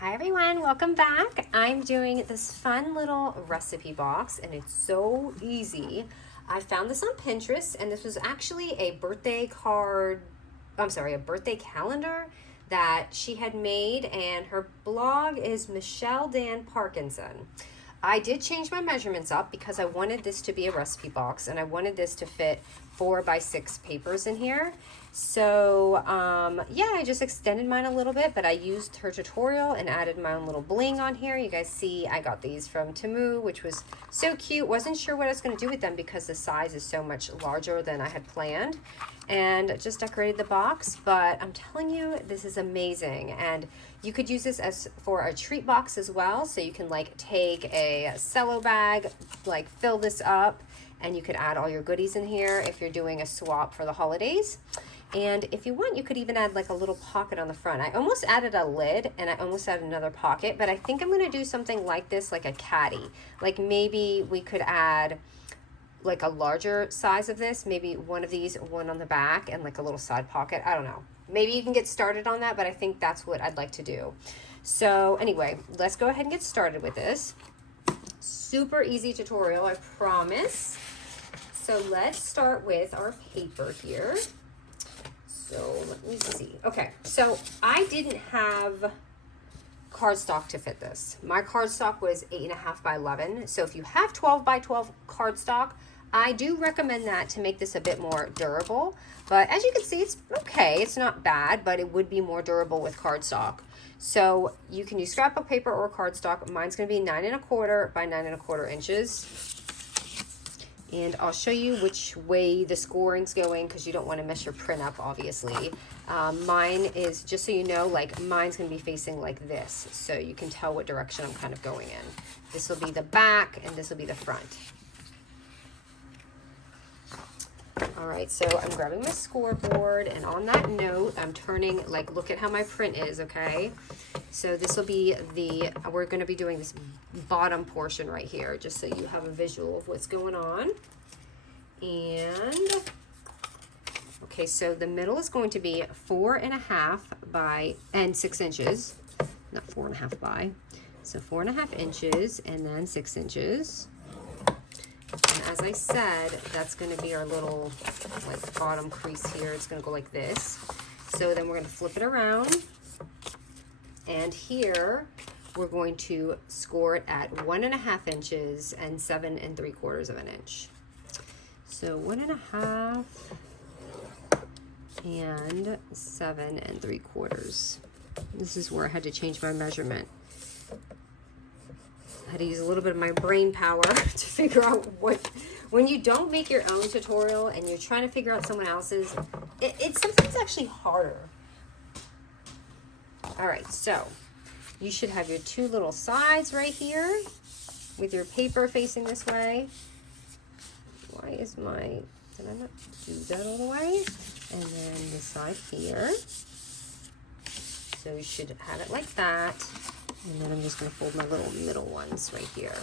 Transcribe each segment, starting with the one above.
Hi everyone, welcome back. I'm doing this fun little recipe box and it's so easy. I found this on Pinterest and this was actually a birthday calendar that she had made, and her blog is Michelle Dan Parkinson. I did change my measurements up because I wanted this to be a recipe box and I wanted this to fit 4x6 papers in here. So yeah, I just extended mine a little bit, but I used her tutorial and added my own little bling on here. You guys see I got these from Temu, which was so cute. Wasn't sure what I was going to do with them because the size is so much larger than I had planned, and just decorated the box. But I'm telling you, this is amazing, and you could use this as for a treat box as well. So you can like take a cello bag, like fill this up, and you could add all your goodies in here if you're doing a swap for the holidays. And if you want, you could even add like a little pocket on the front. I almost added a lid and I almost added another pocket, but I think I'm gonna do something like this, like a caddy. Like maybe we could add like a larger size of this, maybe one of these, one on the back, and like a little side pocket. I don't know. Maybe you can get started on that, but I think that's what I'd like to do. So anyway, let's go ahead and get started with this. Super easy tutorial, I promise. So let's start with our paper here. So let me see. Okay, so I didn't have cardstock to fit this. My cardstock was 8.5 by 11. So if you have 12 by 12 cardstock, I do recommend that to make this a bit more durable. But as you can see, it's okay. It's not bad, but it would be more durable with cardstock. So you can use scrapbook paper or cardstock. Mine's gonna be 9.25 by 9.25 inches. And I'll show you which way the scoring's going because you don't want to mess your print up, obviously. Mine is, just so you know, like mine's going to be facing like this. So you can tell what direction I'm kind of going in. This will be the back and this will be the front. All right, so I'm grabbing my scoreboard, and on that note, I'm turning, like, look at how my print is, okay? So this will be we're going to be doing this bottom portion right here, just so you have a visual of what's going on. And, okay, so the middle is going to be 4.5 by 6 inches, not 4.5 by, so 4.5 inches and then 6 inches. And as I said, that's going to be our little like bottom crease here. It's going to go like this. So then we're going to flip it around. And here we're going to score it at 1.5 inches and 7 3/4 of an inch. So 1.5 and 7 3/4. This is where I had to change my measurement. I had to use a little bit of my brain power to figure out when you don't make your own tutorial and you're trying to figure out someone else's, it's sometimes actually harder. All right, so you should have your two little sides right here with your paper facing this way. Why is did I not do that all the way? And then the side here. So you should have it like that. And then I'm just going to fold my little middle ones right here.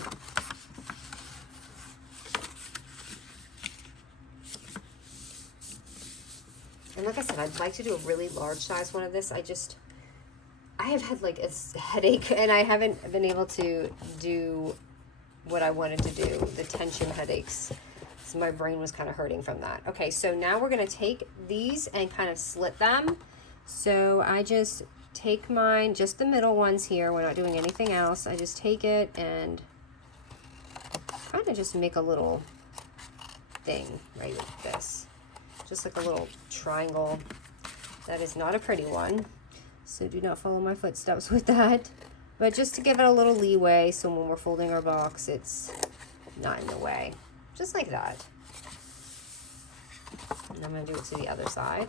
And like I said, I'd like to do a really large size one of this. I have had like a headache and I haven't been able to do what I wanted to do, the tension headaches. So my brain was kind of hurting from that. Okay, so now we're going to take these and kind of slit them. So I just take mine, just the middle ones here. We're not doing anything else. I just take it and kind of just make a little thing right with this. Just like a little triangle. That is not a pretty one, so do not follow my footsteps with that. But just to give it a little leeway so when we're folding our box, it's not in the way. Just like that. And I'm going to do it to the other side.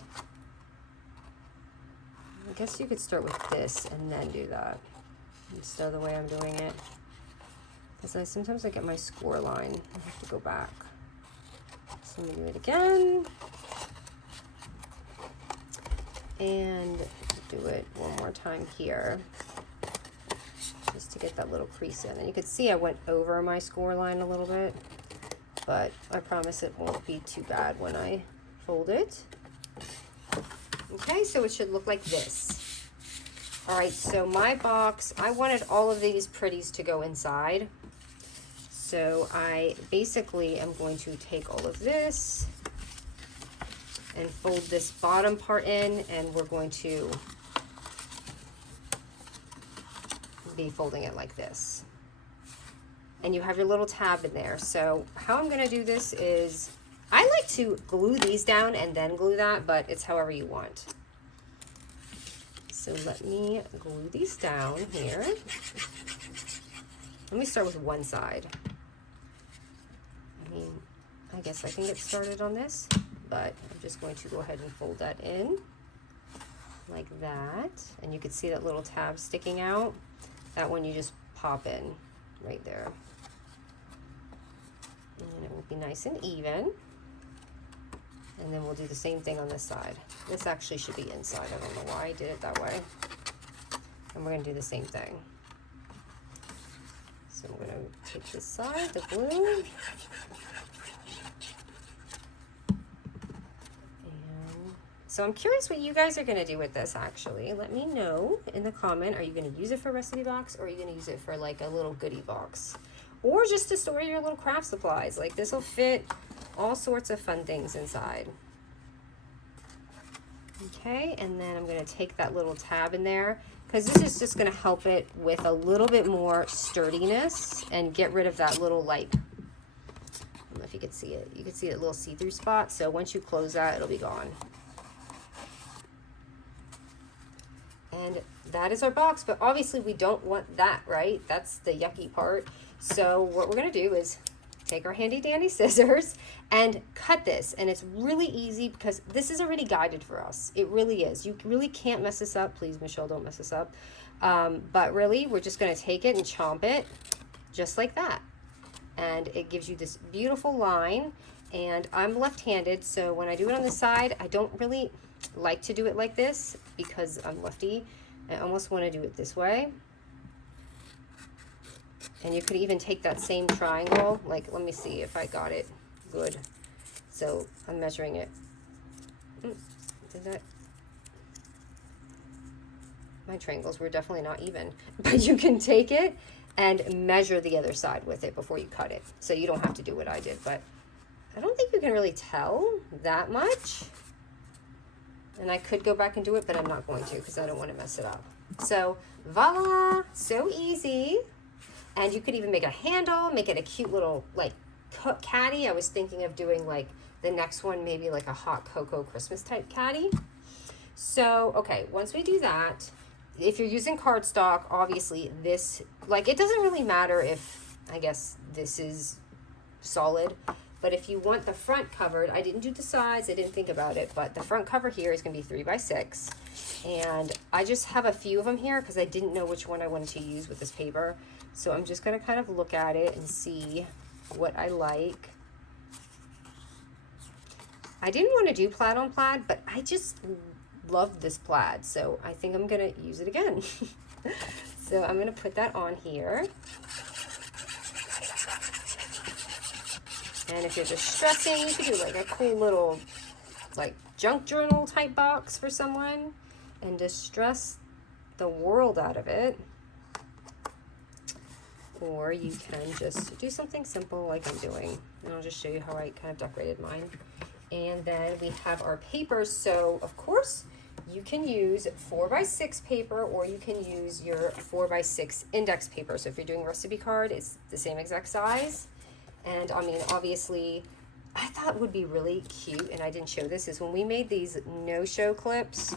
I guess you could start with this and then do that instead of the way I'm doing it. Because sometimes I get my score line. I have to go back. So I'm going to do it again. And do it one more time here. Just to get that little crease in. And you can see I went over my score line a little bit. But I promise it won't be too bad when I fold it. Okay, so it should look like this. All right, so my box, I wanted all of these pretties to go inside. So I basically am going to take all of this and fold this bottom part in, and we're going to be folding it like this. And you have your little tab in there. So how I'm gonna do this is, I like to glue these down and then glue that, but it's however you want. So let me glue these down here. Let me start with one side. I mean, I guess I can get started on this, but I'm just going to go ahead and fold that in like that. And you can see that little tab sticking out. That one you just pop in right there. And it will be nice and even. And then we'll do the same thing on this side. This actually should be inside. I don't know why I did it that way. And we're going to do the same thing. So I'm going to take this side, the glue. So I'm curious what you guys are going to do with this, actually. Let me know in the comment. Are you going to use it for a recipe box, or are you going to use it for like a little goodie box? Or just to store your little craft supplies. Like, this will fit all sorts of fun things inside. Okay, and then I'm going to take that little tab in there, because this is just going to help it with a little bit more sturdiness and get rid of that little, like, I don't know if you can see it. You can see that little see-through spot. So once you close that, it'll be gone. And that is our box, but obviously we don't want that, right? That's the yucky part. So what we're gonna do is take our handy dandy scissors and cut this. And it's really easy because this is already guided for us. It really is. You really can't mess this up. Please, Michelle, don't mess this up. But really, we're just gonna take it and chomp it just like that. And it gives you this beautiful line. And I'm left-handed, so when I do it on the side, I don't really like to do it like this because I'm lefty. I almost want to do it this way. And you could even take that same triangle, like, let me see if I got it good. So I'm measuring it. Did that? My triangles were definitely not even. But you can take it and measure the other side with it before you cut it. So you don't have to do what I did, but I don't think you can really tell that much. And I could go back and do it, but I'm not going to because I don't want to mess it up. So voila, so easy. And you could even make a handle, make it a cute little like caddy. I was thinking of doing like the next one, maybe like a hot cocoa Christmas type caddy. So, okay, once we do that, if you're using cardstock, obviously this, like, it doesn't really matter if, I guess, this is solid. But if you want the front covered, I didn't do the sides, I didn't think about it, but the front cover here is going to be 3x6. And I just have a few of them here because I didn't know which one I wanted to use with this paper. So I'm just going to kind of look at it and see what I like. I didn't want to do plaid on plaid, but I just love this plaid. So I think I'm going to use it again. So I'm going to put that on here. And if you're distressing, you could do like a cool little like junk journal type box for someone and distress the world out of it. Or you can just do something simple like I'm doing. And I'll just show you how I kind of decorated mine. And then we have our papers. So of course you can use 4x6 paper, or you can use your 4x6 index paper. So if you're doing a recipe card, it's the same exact size. And I mean, obviously, I thought would be really cute, and I didn't show this, is when we made these no-show clips,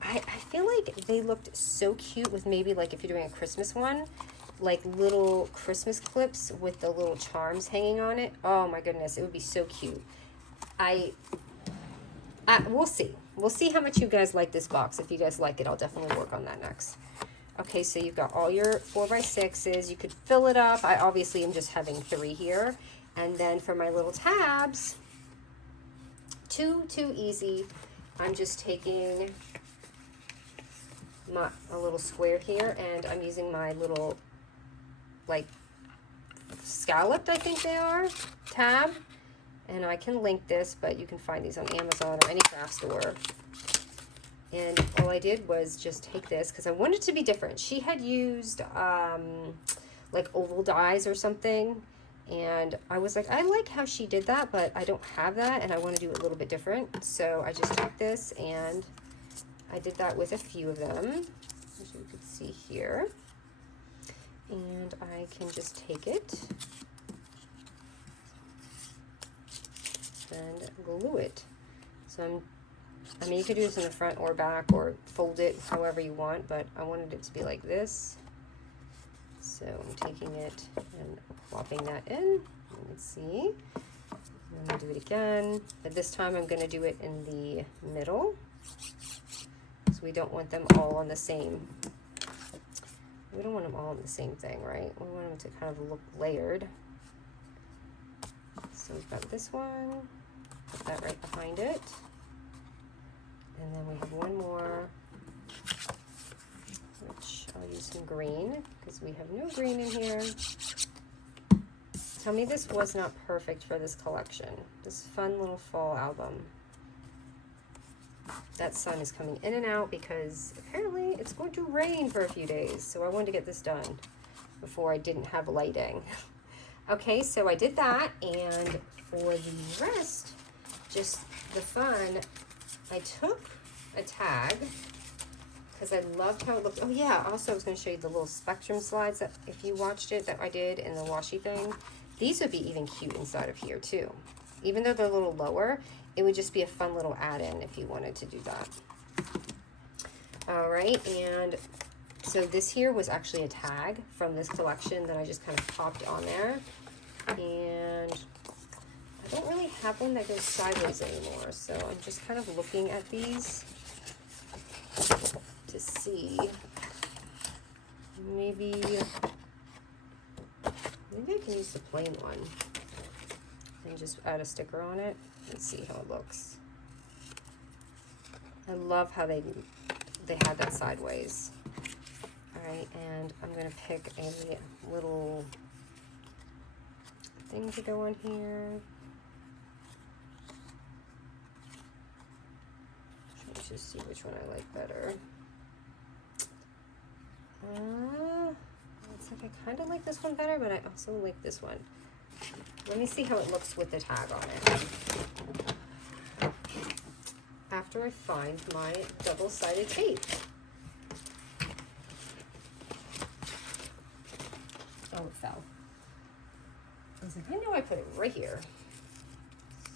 I feel like they looked so cute with maybe like if you're doing a Christmas one, like little Christmas clips with the little charms hanging on it. Oh my goodness, it would be so cute. We'll see. We'll see how much you guys like this box. If you guys like it, I'll definitely work on that next. Okay, so you've got all your 4x6s. You could fill it up. I obviously am just having 3 here. And then for my little tabs, too easy. I'm just taking a little square here, and I'm using my little, like, Scalloped, I think they are, tab. And I can link this, but you can find these on Amazon or any craft store. And all I did was just take this because I wanted it to be different. She had used like oval dies or something. And I was like, I like how she did that, but I don't have that and I want to do it a little bit different. So I just took this and I did that with a few of them, as you can see here. And I can just take it and glue it. So I mean, you could do this in the front or back or fold it however you want, but I wanted it to be like this. So I'm taking it and plopping that in. Let's see. I'm going to do it again, but this time I'm going to do it in the middle. So we don't want them all on the same. We don't want them all on the same thing, right? We want them to kind of look layered. So we've got this one. Put that right behind it. And then we have one more, which I'll use some green because we have no green in here. Tell me this was not perfect for this collection, this fun little fall album. That sun is coming in and out because apparently it's going to rain for a few days. So I wanted to get this done before I didn't have lighting. Okay, so I did that, and for the rest, just the fun, I took a tag because I loved how it looked. Oh yeah, also I was going to show you the little spectrum slides that if you watched it that I did in the washi thing. These would be even cute inside of here too. Even though they're a little lower, it would just be a fun little add-in if you wanted to do that. All right, and so this here was actually a tag from this collection that I just kind of popped on there. And I don't really have one that goes sideways anymore, so I'm just kind of looking at these to see. Maybe I can use the plain one and just add a sticker on it and see how it looks. I love how they had that sideways. All right, and I'm gonna pick a little thing to go on here. Let's just see which one I like better. It's like I kind of like this one better, but I also like this one. Let me see how it looks with the tag on it. After I find my double-sided tape. Oh, it fell. I was like, I know I put it right here.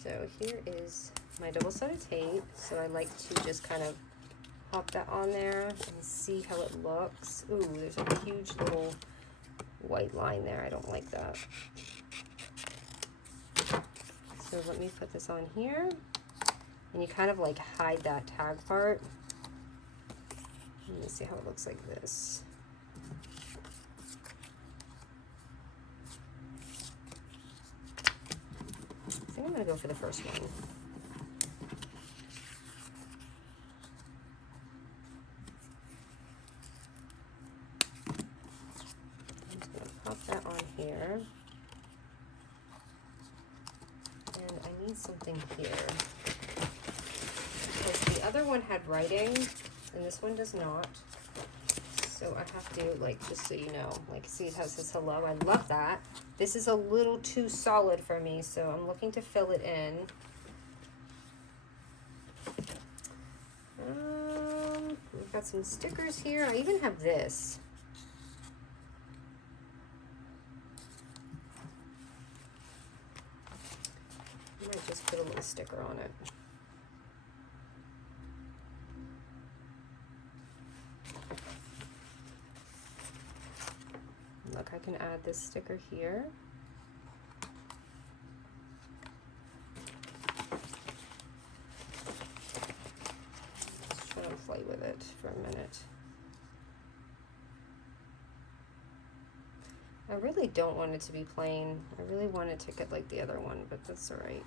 So here is my double-sided tape. So I like to just kind of pop that on there and see how it looks. Ooh, there's a huge little white line there. I don't like that. So let me put this on here. And you kind of like hide that tag part. Let me see how it looks like this. I think I'm gonna go for the first one. I'm just gonna pop that on here. And I need something here. Because the other one had writing, and this one does not. So I have to, like, just so you know, like, see how it says hello. I love that. This is a little too solid for me, so I'm looking to fill it in. We've got some stickers here. I even have this. I might just put a little sticker on it. Look, I can add this sticker here. Just try to play with it for a minute. I really don't want it to be plain. I really want it to get like the other one, but that's all right.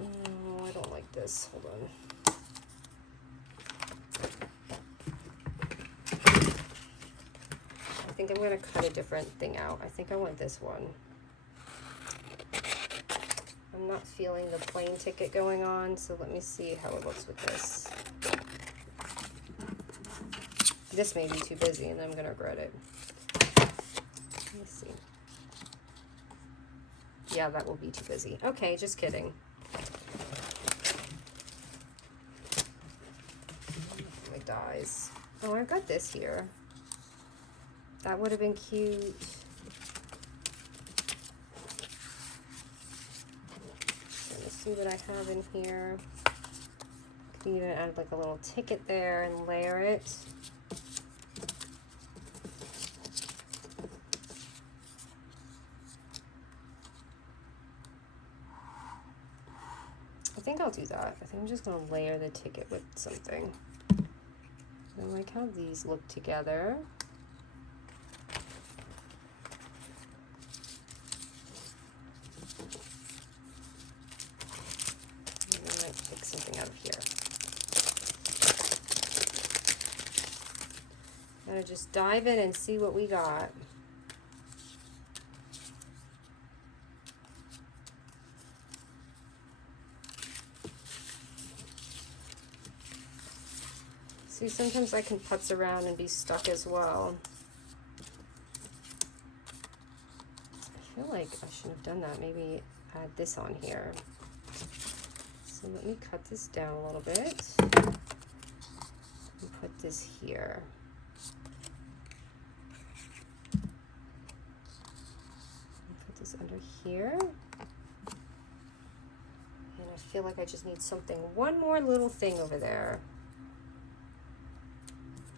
No, I don't like this. Hold on. I think I'm going to cut a different thing out. I think I want this one. I'm not feeling the plain ticket going on, so let me see how it looks with this. This may be too busy and I'm gonna regret it. Let me see. Yeah, that will be too busy. Okay, just kidding. It dies. Oh, I've got this here. That would have been cute. Let me see what I have in here. You can add like a little ticket there and layer it. I think I'll do that. I think I'm just going to layer the ticket with something. I like how these look together. I'm going to pick something out of here. Gotta just dive in and see what we got. See, sometimes I can putz around and be stuck as well. I feel like I should have done that. Maybe add this on here. So let me cut this down a little bit and put this here. Put this under here. And I feel like I just need something, one more little thing over there.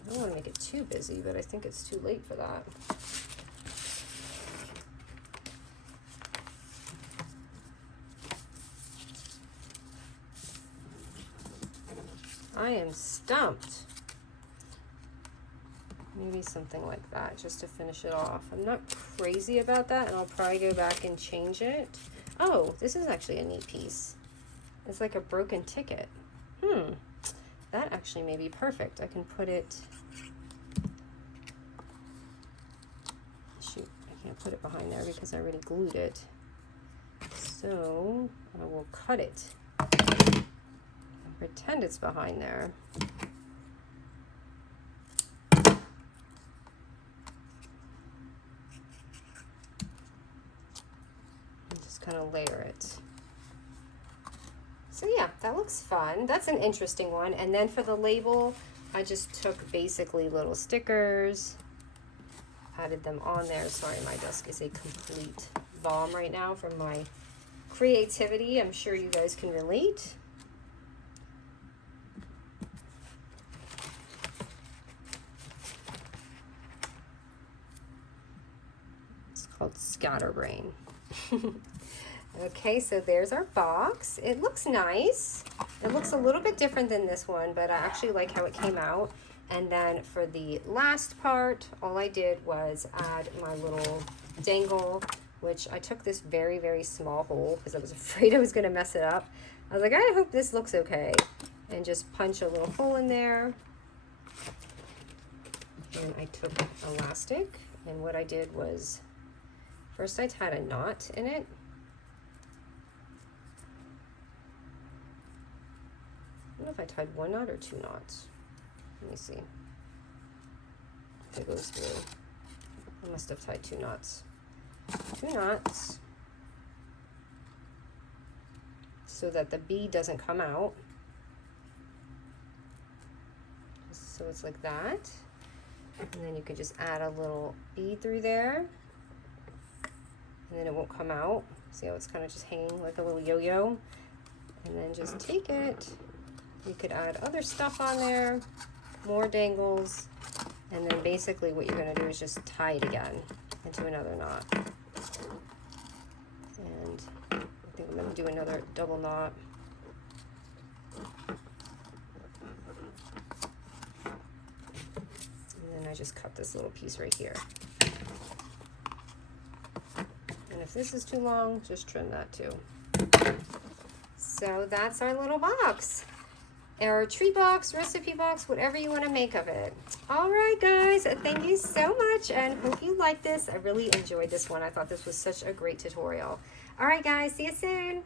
I don't want to make it too busy, but I think it's too late for that. I am stumped. Maybe something like that, just to finish it off. I'm not crazy about that, and I'll probably go back and change it. Oh, this is actually a neat piece. It's like a broken ticket. That actually may be perfect. I can put it... Shoot, I can't put it behind there because I already glued it. So I will cut it and pretend it's behind there. And just kind of layer it. So yeah, that looks fun. That's an interesting one. And then for the label, I just took basically little stickers, added them on there. Sorry, my desk is a complete bomb right now from my creativity. I'm sure you guys can relate. It's called Scatterbrain. Okay, so there's our box. It looks nice. It looks a little bit different than this one, but I actually like how it came out. And then for the last part, all I did was add my little dangle, which I took this very, very small hole because I was afraid I was going to mess it up. I was like, I hope this looks okay. And just punch a little hole in there. And I took elastic, and what I did was, first I tied a knot in it. I don't know if I tied one knot or two knots. Let me see if it goes through. I must have tied two knots. Two knots so that the bead doesn't come out. So it's like that. And then you could just add a little bead through there. And then it won't come out. See how it's kind of just hanging like a little yo-yo? And then just take it. You could add other stuff on there, more dangles, and then basically what you're going to do is just tie it again into another knot. And I think I'm going to do another double knot. And then I just cut this little piece right here. And if this is too long, just trim that too. So that's our little box. Or treat box, recipe box, whatever you want to make of it. All right, guys, thank you so much, and hope you like this. I really enjoyed this one. I thought this was such a great tutorial. All right, guys, see you soon.